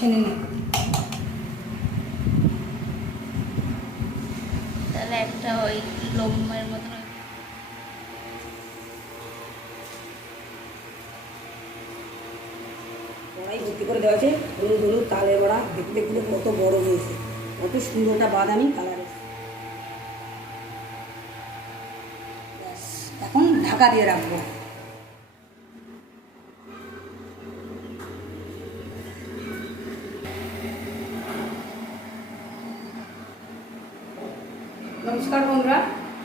ছেনে নেব তাহলে একটা ওই লম্বের মতন কড়াই ভর্তি করে দেওয়া আছে। হলুদ হলুদ তালের বড়া। দেখতে দেখতে কত বড় হয়েছে। কত সুন্দর একটা বাদামি কালার এখন ঢাকা দিয়ে রাখব। নমস্কার বন্ধুরা।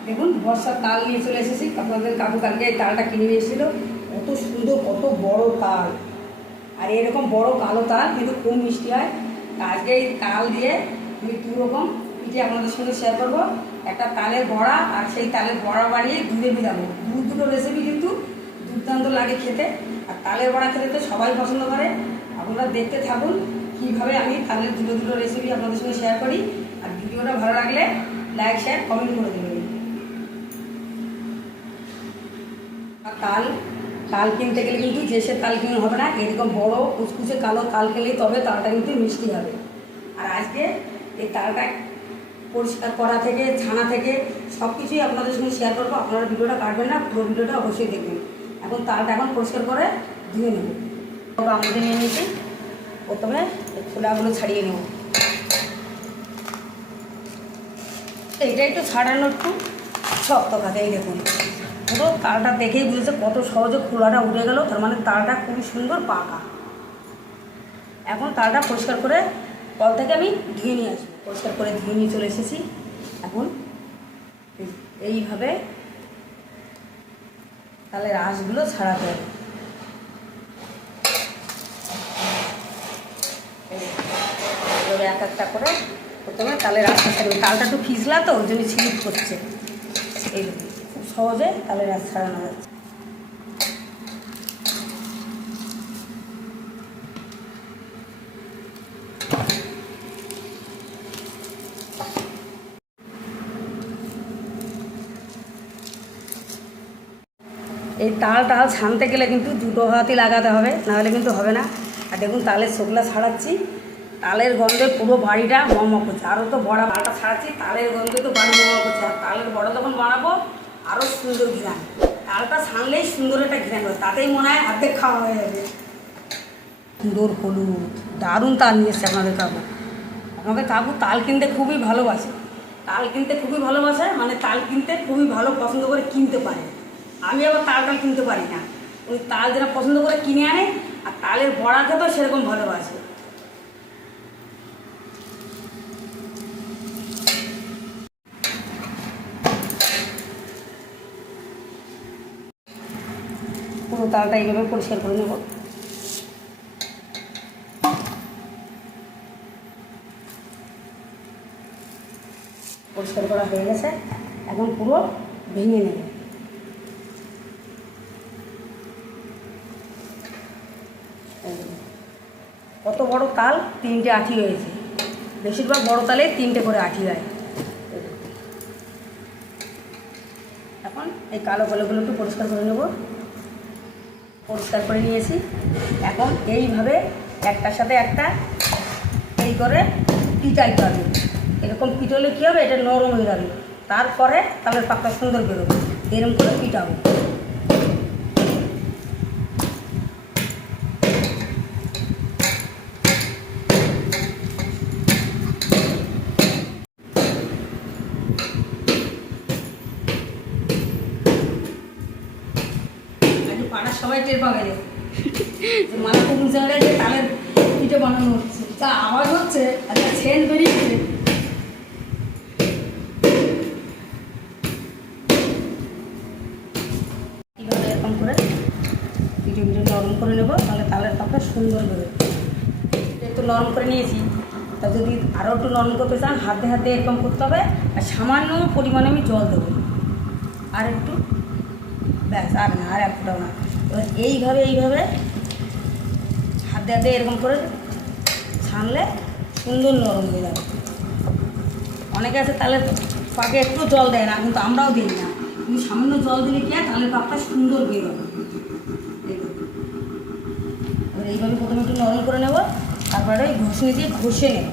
দেখুন বর্ষার তাল নিয়ে চলে এসেছি। আপনাদের কাকু কালকে এই তালটা কিনে নিয়ে এসেছিল। কত সুন্দর, কত বড় তাল। আর এরকম বড় কালো তাল কিন্তু খুব মিষ্টি হয়। তা আজকে এই তাল দিয়ে আমি দু রকম পিঠে আপনাদের সঙ্গে শেয়ার করব। একটা তালের বড়া আর সেই তালের বড়া বানিয়ে দুধে মিলাবো। দু দুটো রেসিপি কিন্তু দুর্দান্ত লাগে খেতে। আর তালের বড়া খেতে তো সবাই পছন্দ করে। আপনারা দেখতে থাকুন কীভাবে আমি তালের দুটো দুটো রেসিপি আপনাদের সঙ্গে শেয়ার করি। আর ভিডিওটা ভালো লাগলে লাইক শেয়ার কমেন্ট করে দেবেন। আর তাল তাল কিনতে গেলে কিন্তু যে সে তাল কিনে হবে না, এরকম বড় কুচকুচে কালো তাল খেলেই তবে তালটা কিন্তু মিষ্টি হবে। আর আজকে এই তালটা পরিষ্কার করা থেকে, ছানা থেকে সব কিছুই আপনাদের সঙ্গে শেয়ার করব, আপনারা ভিডিওটা কাটবেন না, পুরো ভিডিওটা অবশ্যই দেখবেন। এখন তালটা এখন পরিষ্কার করে ধুয়ে নেব। আমাদের নিয়ে নিয়েছি, প্রথমে খোলাগুলো ছাড়িয়ে নেব। এইটা একটু ছাড়ানো একটু শক্ত কাজে এই দেখুন। পুরো তালটা দেখেই বুঝেছে কত সহজে খোলাটা উঠে গেল, তার মানে তালটা খুবই সুন্দর পাকা। এখন তালটা পরিষ্কার করে কল থেকে আমি ধুয়ে নিয়ে আসব। পরিষ্কার করে ধুয়ে নিয়ে চলে এসেছি। এখন এইভাবে তাহলে রাসগুলো ছাড়াতে হবে। এক একটা করে প্রথমে তালে রাস্তা ছাড়বে। তালটা একটু ফিসলা তো, ওই জন্য স্লিপ করছে। এই খুব সহজে তালে রাস ছাড়ানো যাচ্ছে এই তাল টাল ছানতে গেলে কিন্তু দুটো হাতই লাগাতে হবে, নাহলে কিন্তু হবে না। আর দেখুন তালের শোকলা ছাড়াচ্ছি। তালের গন্ধে পুরো বাড়িটা মম করছে। আরও তো বড়া বাড়াটা ছাড়াচ্ছি, তালের গন্ধে তো বাড়ি মম করছে। আর তালের বড়া যখন বানাবো আরও সুন্দর ঘ্রাণ। তালটা ছানলেই সুন্দর একটা ঘ্রাণ হবে তাতেই মনে হয় অর্ধেক খাওয়া হয়ে যাবে। সুন্দর হলুদ, দারুণ তাল নিয়ে আপনাদের কাকু। আমাদের কাকু তাল কিনতে খুবই ভালোবাসে। তাল কিনতে খুবই ভালোবাসে মানে তাল কিনতে খুবই ভালো পছন্দ করে কিনতে পারে। আমি আবার তাল টাল কিনতে পারি না। ওই তাল যেটা পছন্দ করে কিনে আনে, আর তালের বড়া খেতেও সেরকম ভালোবাসে। তালটা এইভাবে পরিষ্কার করে নেব। পরিষ্কার করা হয়ে গেছে। এখন পুরো ভেঙে নেব। কত বড় তাল? তিনটে আঠি হয়েছে। বেশিরভাগ বড় তালে তিনটে করে আঠি হয়। এখন এই কালো কলেগুলো একটু পরিষ্কার করে নেব। পরিষ্কার করে নিয়েছি। এখন এইভাবে একটার সাথে একটা এই করে পিটাইতে হবে। এরকম পিটলে কী হবে? এটা নরম হয়ে যাবে। তারপরে তাহলে পাকটা সুন্দর বেরোবে। এরকম করে পিটাবো একটু পাড়ার সবাই টের পাবে যে মালা কোন জায়গায় যে তালের পিঠে বানানো হচ্ছে। তা আওয়াজ হচ্ছে, আর যা সেন্ট বেরিয়েছে। এইভাবে এরকম করে পিঠে পিঠে নরম করে নেব? তাহলে তালের পাতা সুন্দর বেরোবে একটু নরম করে নিয়েছি। তা যদি আরও একটু নরম করতে চান, হাতে হাতে এরকম করতে হবে। আর সামান্য পরিমাণে আমি জল দেবো। আর একটু, ব্যাস, আর না, আর একটাও না। এবার এইভাবে এইভাবে হাতে হাতে এরকম করে ছানলে সুন্দর নরম হয়ে যাবে। অনেকে আছে তাহলে পাকে একটু জল দেয় না, কিন্তু আমরাও দিই না। কিন্তু সামান্য জল দিলে কি হয়? তালের পাকটা সুন্দর দেখুন। এবার এইভাবে প্রথমে একটু নরম করে নেব, তারপরে ওই ঘষনি দিয়ে ঘষে নেব।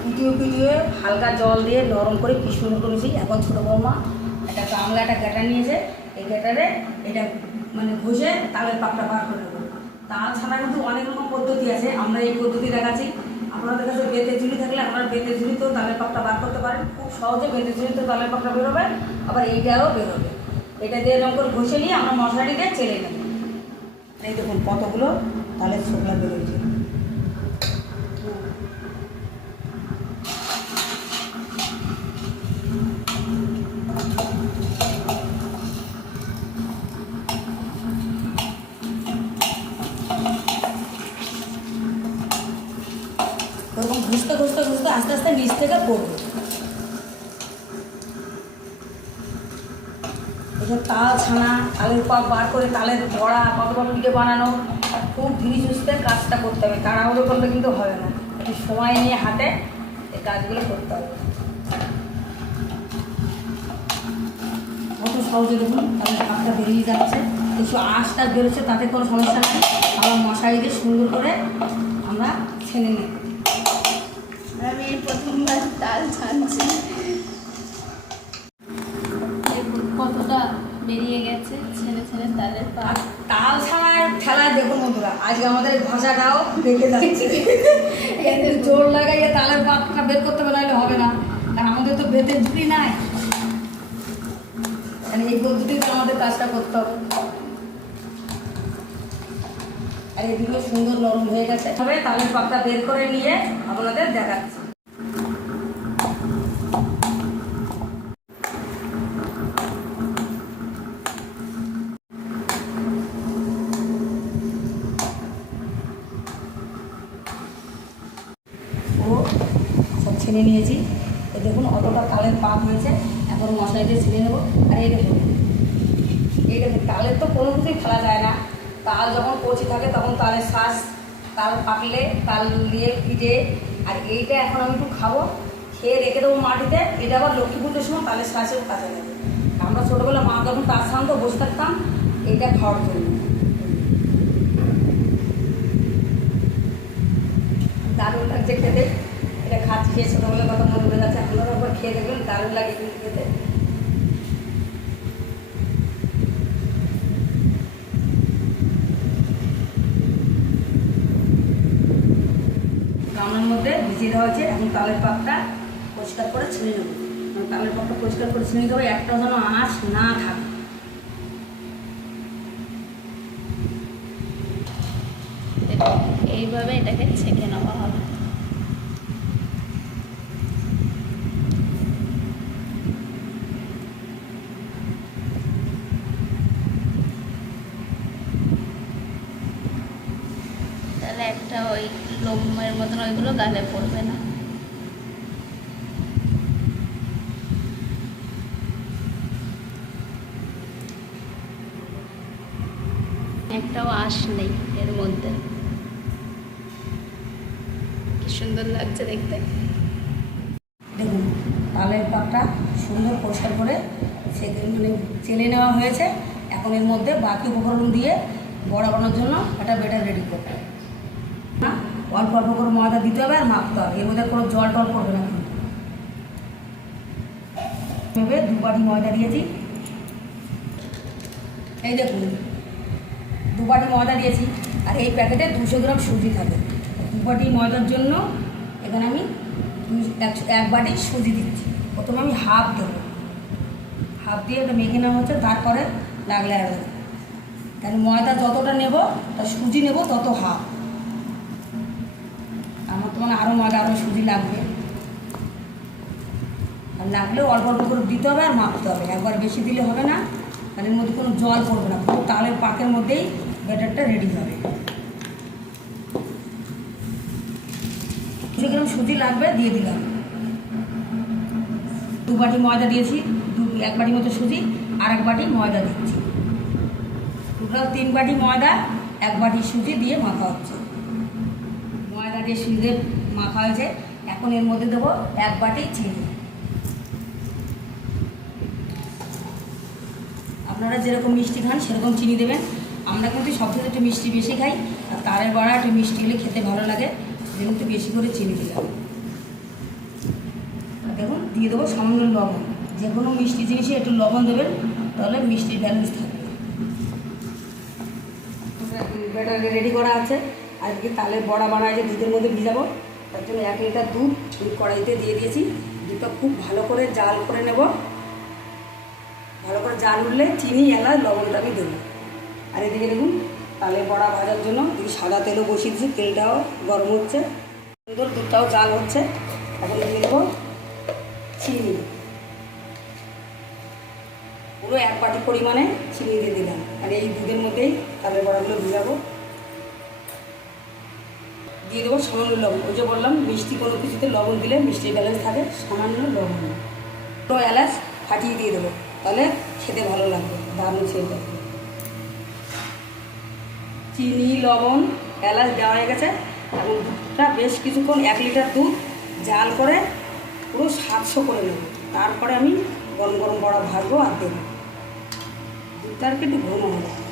পিটিয়ে পিটিয়ে হালকা জল দিয়ে নরম করে কি সুন্দর করেছি। এখন ছোটো বৌমা একটা গামলা একটা গ্যাটা নিয়েছে এই গ্যাটারে এটা মানে ঘষে তালের পাকটা বার করে নেব। তাল ছাড়া কিন্তু অনেক রকম পদ্ধতি আছে, আমরা এই পদ্ধতি দেখাচ্ছি। আপনাদের কাছে বেতে ঝুড়ি থাকলে আপনারা বেতে ঝুড়িতেও তালের পাকটা বার করতে পারেন। খুব সহজে বেতে ঝুড়িতেও তালের পাকটা বেরোবে, আবার এইটাও বেরোবে। এটা দিয়ে এরকম করে ঘষে নিয়ে আমরা মশলাটি দিয়ে চেলে নেব। এই দেখুন কতগুলো তালের শুকলা বেরোচ্ছে। আস্তে আস্তে নিচ থেকে পড়বে। এসব তাল ছানা, তালের পাক বার করে তালের কত কত দিকে বানানো খুব ধীরে সুস্থে কাজটা করতে হবে। তাড়াহুড়ো করলে কিন্তু হবে না। একটু সময় নিয়ে হাতে এই কাজগুলো করতে হবে। কত সহজে দেখুন তালের পাকটা বেরিয়ে যাচ্ছে। কিছু আঁশটা বেরোচ্ছে, তাতে কোনো সমস্যা নেই। আবার মশারি সুন্দর করে আমরা ছেনে নেব আমি এই প্রথমবার তাল দেখুন কতটা বেরিয়ে গেছে ছেলে ছেলে তালের পা। তাল ছাড়ার খেলায় দেখুন বন্ধুরা আজকে আমাদের ভাষাটাও দেখে যাচ্ছে। এদের জোর লাগাইয়ে তালের পাতটা বের করতে পারলে হবে না। কারণ আমাদের তো বেতের ঝুড়ি নাই। মানে এই পদ্ধতিতে আমাদের কাজটা করতে হবে। এদিকে সুন্দর নরম হয়ে গেছে। তবে তালের পাকটা বের করে নিয়ে আপনাদের দেখাচ্ছি। ছেড়ে নিয়েছি। তো দেখুন, অতটা তালের পাক হয়েছে। এখন মশলা দিয়ে ছেড়ে নেব। আর এই দেখুন এই দেখুন, তালের তো কোনো কিছুই ফেলা যায় না। তাল যখন কচি থাকে, তখন তালের শ্বাস তাল পাকলে তাল দিয়ে ভিজে, আর এইটা এখন আমি একটু খাব, খেয়ে রেখে দেবো মাটিতে, এটা আবার লক্ষ্মী পুজোর সময় তালের শ্বাসেও কাজে লাগে। আমরা ছোটোবেলা মা যখন তার শান্ত বসে থাকতাম, এইটা খাওয়ার জন্য। দারুণ লাগছে খেতে। এটা খাচ্ছি খেয়ে ছোটোবেলার কথা মনে পড়ে যাচ্ছে আপনারা খেয়ে দেখবেন, দারুণ লাগে খেতে। দেওয়া হয়েছে এখন তালের পাকটা পরিষ্কার করে ছিঁড়ে নেব। তালের পাকটা পরিষ্কার করে ছিঁড়ে নিতে হবে একটা যেন আঁশ না থাকে। এইভাবে এটাকে ছেঁকে নেওয়া হবে তাহলে একটা ওই লোমের মতন ওইগুলো গালে পড়বে না। একটাও আঁশ নেই এর মধ্যে। কি সুন্দর লাগছে দেখতে। দেখুন, তালের পাকটা সুন্দর পরিষ্কার করে সেকে মানে চেলে নেওয়া হয়েছে। এখন এর মধ্যে বাকি উপকরণ দিয়ে বড়া বানানোর জন্য একটা বেটার রেডি করতে অল্প অল্প করে ময়দা দিতে হবে আর মাখতে হবে। এর মধ্যে কোনো জল টল পড়বে না। কিন্তু এভাবে দু বাটি ময়দা দিয়েছি। এই দেখুন, দু বাটি ময়দা দিয়েছি। আর এই প্যাকেটে দুশো গ্রাম সুজি থাকে দু বাটি ময়দার জন্য এখানে আমি এক বাটি সুজি দিচ্ছি। প্রথমে আমি হাফ দেবো। হাফ দিয়ে এটা মেখে নেওয়া হচ্ছে, তারপরে লাগলে আর। কারণ ময়দা যতটা নেব, তা সুজি নেব তত হাফ। আমার তো মানে আরও ময়দা আরও সুজি লাগবে। আর লাগলে অল্প অল্প করে দিতে হবে আর মাপতে হবে। একবার বেশি দিলে হবে না এর মধ্যে কোনো জল পড়বে না। পুরো তালের পাকের মধ্যেই ব্যাটারটা রেডি হবে। দুশো গ্রাম সুজি লাগবে, দিয়ে দিলাম। দু বাটি ময়দা দিয়েছি, দু, এক বাটি মতো সুজি, আর এক বাটি ময়দা দিচ্ছি। টোটাল তিন বাটি ময়দা, এক বাটি সুজি দিয়ে মাখা হচ্ছে। দিয়ে দিয়ে মাখা হয়েছে এখন এর মধ্যে দেবো এক বাটি চিনি। আপনারা যেরকম মিষ্টি খান, সেরকম চিনি দেবেন। আমরা কিন্তু সব থেকে একটু মিষ্টি বেশি খাই, আর তারের বড়া একটু মিষ্টি হলে খেতে ভালো লাগে, সেজন্য একটু বেশি করে চিনি দিলাম। দেখুন, দিয়ে দেবো সামান্য লবণ। যে কোনো মিষ্টি জিনিসে একটু লবণ দেবেন, তাহলে মিষ্টির ব্যালেন্স থাকবে। রেডি করা আছে। আজকে তালের বড়া বানায় যে দুধের মধ্যে ভিজাবো তার জন্য এক লিটার দুধ দুধ কড়াইতে দিয়ে দিয়েছি। দুধটা খুব ভালো করে জাল করে নেব। ভালো করে জাল উঠলে চিনি, এলাচ লবণটা আমি দেবো। আর এদিকে দেখুন, তালের বড়া ভাজার জন্য এদিকে সাদা তেলও বসিয়ে দিচ্ছি তেলটাও গরম হচ্ছে। সুন্দর দুধটাও জাল হচ্ছে। এখন দিয়ে দেবো চিনি। পুরো এক বাটি পরিমাণে চিনি দিয়ে দিলাম। আর এই দুধের মধ্যেই তালের বড়াগুলো ভিজাবো দিয়ে দেবো সামান্য লবণ। ওই যে বললাম, মিষ্টি কোনো কিছুতে লবণ দিলে মিষ্টির ব্যালেন্স থাকে, সামান্য লবণ। পুরো এলাচ ফাটিয়ে দিয়ে দেবো, তাহলে খেতে ভালো লাগবে, দারুণ সেটা চিনি, লবণ, এলাচ দেওয়া হয়ে গেছে, এবং দুধটা বেশ কিছুক্ষণ এক লিটার দুধ জাল করে পুরো সাতশো করে নেব। তারপরে আমি গরম গরম বড়া ভাজবো আর দেবো। দুধটা আর একটু ঘন হবে।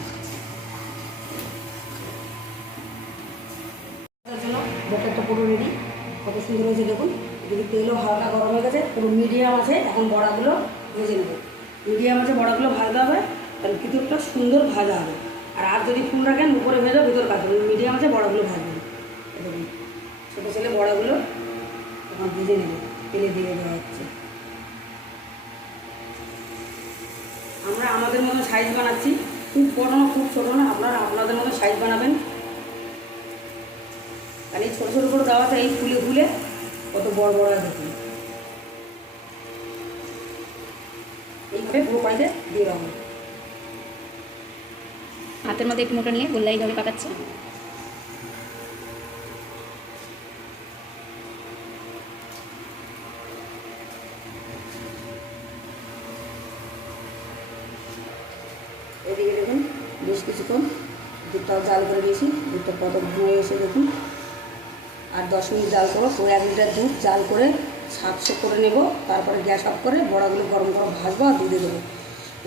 ব্যাটারটা পুরো রেডি কত সুন্দর হয়েছে দেখুন। এদিকে তেলও হালকা গরম হয়ে গেছে, পুরো মিডিয়াম আছে। এখন বড়াগুলো ভেজে নেব। মিডিয়াম আছে, বড়াগুলো ভাজতে হবে তাহলে ভিতরটা সুন্দর ভাজা হবে। আর আর যদি ফুল রাখেন, উপরে ভেজে, ভিতর কাটবেন মিডিয়াম আছে, বড়াগুলো ভাজবেন এই দেখুন, ছোটো ছেলে বড়াগুলো এখন ভেজে নেবে। তেলে দিয়ে দেওয়া হচ্ছে। আমরা আমাদের মতো সাইজ বানাচ্ছি। খুব বড় না, খুব ছোটো না, আপনারা আপনাদের মতো সাইজ বানাবেন। আর এই ছোটো ছোটো করে দেওয়াতে এই ফুলে ফুলে কত বড় বড় দেখুন। এইভাবে পুরো দিয়ে দেওয়া হাতের মধ্যে একটু মোটা নিয়ে গোল্লাই ধরে পাকাচ্ছে। এদিকে দেখুন বেশ কিছুক্ষণ দুধটাও জাল করে দিয়েছি। দুধটা কত হয়ে এসে দেখুন। আর দশ মিনিট জাল করব, পুরো এক লিটার দুধ জাল করে সাতশো করে নেব, তারপরে গ্যাস অফ করে বড়াগুলো গরম গরম ভাজবো আর দুধে দেবো।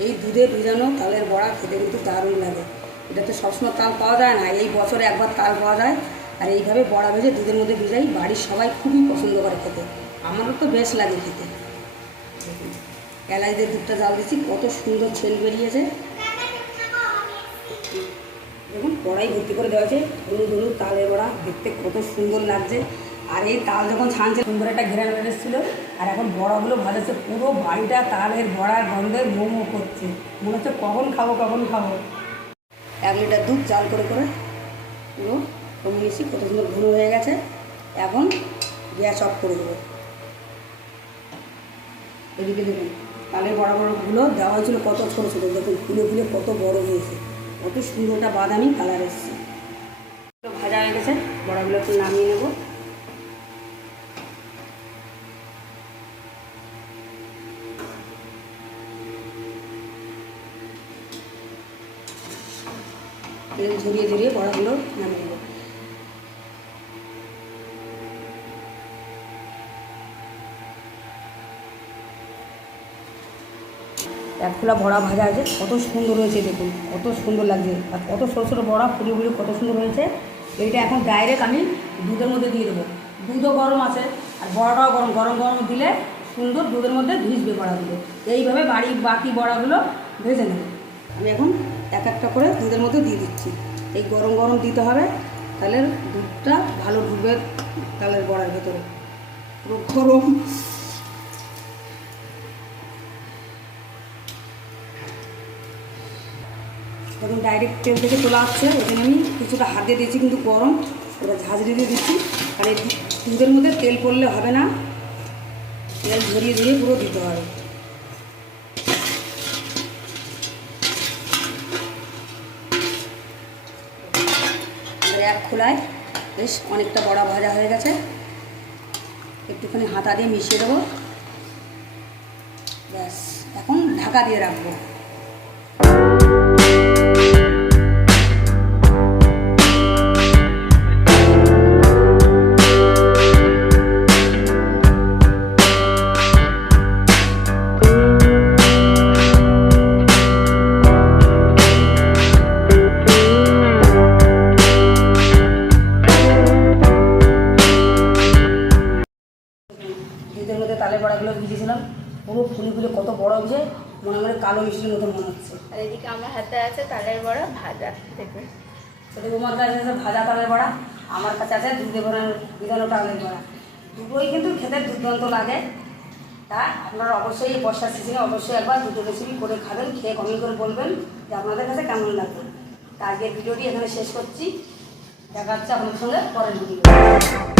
এই দুধে ভিজানো তালের বড়া খেতে কিন্তু দারুণ লাগে। এটা তো সবসময় তাল পাওয়া যায় না, এই বছরে একবার তাল পাওয়া যায়। আর এইভাবে বড়া ভেজে দুধের মধ্যে ভিজাই বাড়ির সবাই খুবই পছন্দ করে খেতে। আমারও তো বেশ লাগে খেতে। দিয়ে দুধটা জাল দিচ্ছি কত সুন্দর ছেল বেরিয়েছে। দেখুন, কড়াই ভর্তি করে দেওয়া হয়েছে। হলুদ হলুদ তালের বড়া দেখতে কত সুন্দর লাগছে। আর এই তাল যখন ছানছে, সুন্দর একটা ঘেরান এসেছিল। আর এখন বড়াগুলো ভাজাচ্ছে পুরো বাড়িটা তালের বড়ার গন্ধে মোমো করছে। মনে হচ্ছে কখন খাব কখন খাব। এক লিটার দুধ চাল করে করে পুরো কমিয়েছি কত সুন্দর ঘন হয়ে গেছে। এখন গ্যাস অফ করে দেবো। এদিকে দেখুন, তালের বড় বড়গুলো দেওয়া হয়েছিল কত ছোটো ছোটো। দেখুন, ফুলে ফুলে কত বড় হয়েছে। কত সুন্দর একটা বাদামি কালার এসছে। ভাজা হয়ে গেছে, বড়াগুলো একটু নামিয়ে নেব। ঝরিয়ে ঝরিয়ে বড়াগুলো নামিয়ে এক খোলা বড়া ভাজা আছে, কত সুন্দর হয়েছে দেখুন, কত সুন্দর লাগছে, আর কত ছোটো ছোটো বড়া, ফুলে ফুলে কত সুন্দর হয়েছে। এইটা এখন ডাইরেক্ট আমি দুধের মধ্যে দিয়ে দেবো। দুধও গরম আছে, আর বড়াটাও গরম গরম গরম দিলে সুন্দর দুধের মধ্যে ভিজবে বড়াগুলো। এইভাবে বাড়ি বাকি বড়াগুলো ভেজে নেব। আমি এখন এক একটা করে দুধের মধ্যে দিয়ে দিচ্ছি। এই গরম গরম দিতে হবে, তাহলে দুধটা ভালো ঢুকবে তালের বড়ার ভেতরে। গরম। যখন ডাইরেক্ট তেল থেকে তোলা হচ্ছে ওখানে আমি কিছুটা হাত দিয়ে দিচ্ছি কিন্তু গরম। ওটা ঝাঁঝরি দিয়ে দিচ্ছি। আর এই দুধের মধ্যে তেল পড়লে হবে না। তেল ধরিয়ে দিয়ে পুরো দিতে হবে। এক খোলায় বেশ অনেকটা বড়া ভাজা হয়ে গেছে। একটুখানি হাতা দিয়ে মিশিয়ে দেবো। ব্যাস, এখন ঢাকা দিয়ে রাখব। মনে কালো মতো মনে হচ্ছে। আর এদিকে আমার হাতে আছে তালের বড়া ভাজা থেকে সেটা তোমার কাছে আছে ভাজা তালের বড়া আমার কাছে আছে দুধে বানানো বিধানো তালের বড়া। দুটোই কিন্তু খেতে দুর্দান্ত লাগে। তা আপনারা অবশ্যই এই বর্ষার সিজনে অবশ্যই একবার দুটো রেসিপি করে খাবেন খেয়ে কমেন্ট করে বলবেন যে আপনাদের কাছে কেমন লাগে তা আজকের ভিডিওটি এখানে শেষ করছি। দেখা হচ্ছে আপনাদের সঙ্গে পরের ভিডিও